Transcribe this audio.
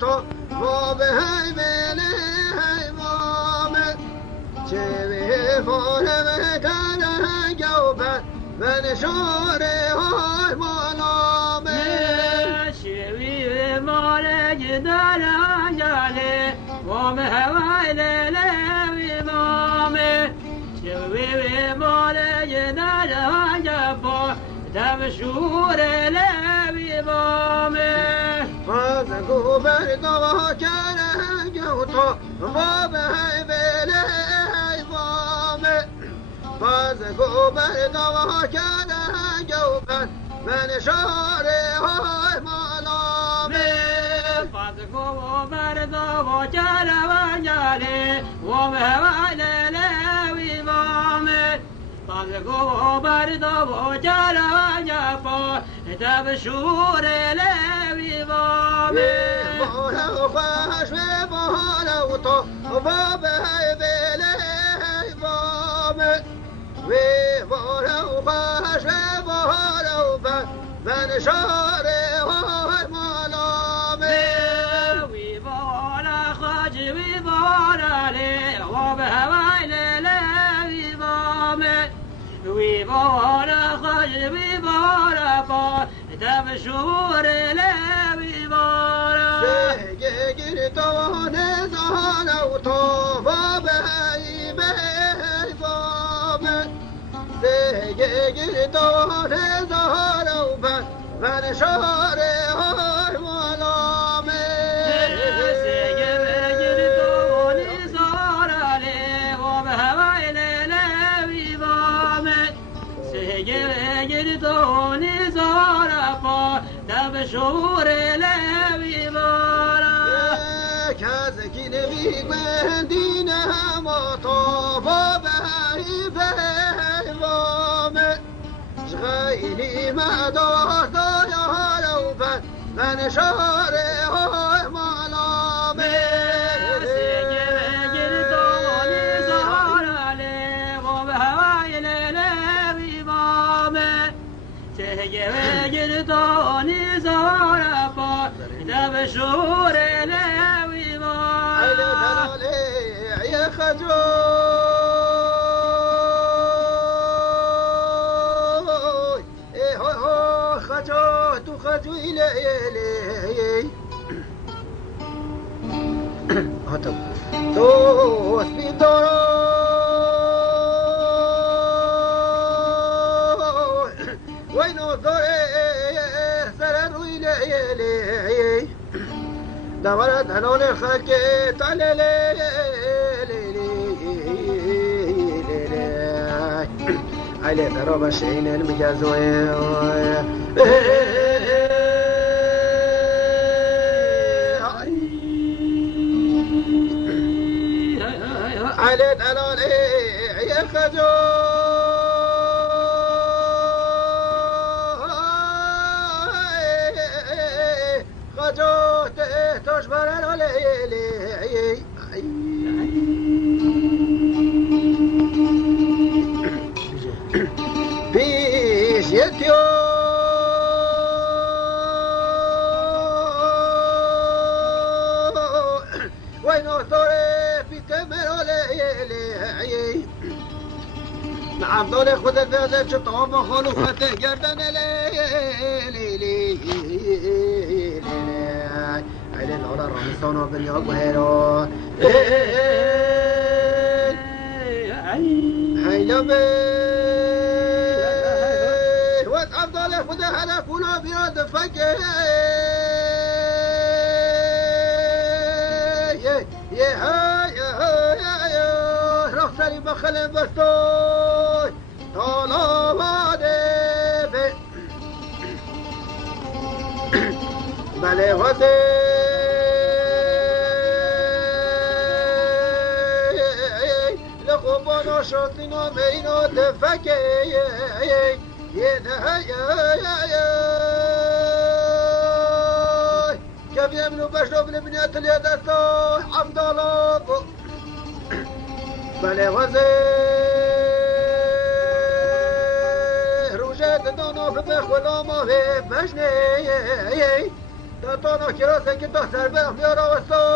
تو با به میله مامه چه به فاره کنه گوبه من شوره های مالامه شوی ماره دارن جاله وام هوای لیلی مامه شوی ماره دارن جابا دم شور لیلی مامه باز گوبر گواه کنه گوتو با به میله مامه باز گوبر گواه کنه گوبر من شوره های مالامه باز گوبر گواه کنه جاله وام هوای لیلی مامه باز گوبر گواه کنه جابا دم شور لیلی مامه بارو خوش و بارو تو با به میله مامه وی بارو خوش و بارو من شاره های مالامه وی بارا خاج وی بارا لی و به هوای لیلی مامه وی بارا خاج وی بارا با دم شور لیلی مارا بگه گردان زانو تو با به مامه بگه گردان زانو من شاره های مالامه سیگه بگیر دوانی زارا لی و به هوای لیلی مامه سیگه بگیر دوانی زارا با دم شور لیلی مارا کسی که نمیگویندی نما تو با به وامه غیلی مدار دایارو من شاره های مالامه سیگه بگیر دوانی زارا لی و به هوای لیلی مامه سیگه بگیر دوانی زارا با دم شور لیلی علی مارا دلالی یا خجوی ای های های خجوی تو خجوی لیلی هاتم تو اسبی دارو وای نوزاره سر روی لیلی دور دلال خلق تلیلی علی درا بشین المجازوی علی دلال یا خجو خجو تهتش برن لیلی پیش یکیو وای نوتوره پیت مرو لیلی نعم دول خود الفعل شطعه مخالفته گردن لیلی علی الأولى رمسون وبنيوك وهيرو هيا بيه وات أفضل خد هذا كله بيد فكر يا رخصني بخل بستوي طالب عادي بله وده لخوبانو شاطینو مینو دفکه یه ده كيف يمنو بشرو بن بنيات اليدستو عبد الله بله وزير وجد دونو في بخولا ما في بشني تا ناکرا سنگی تا سر برم بیارا وستو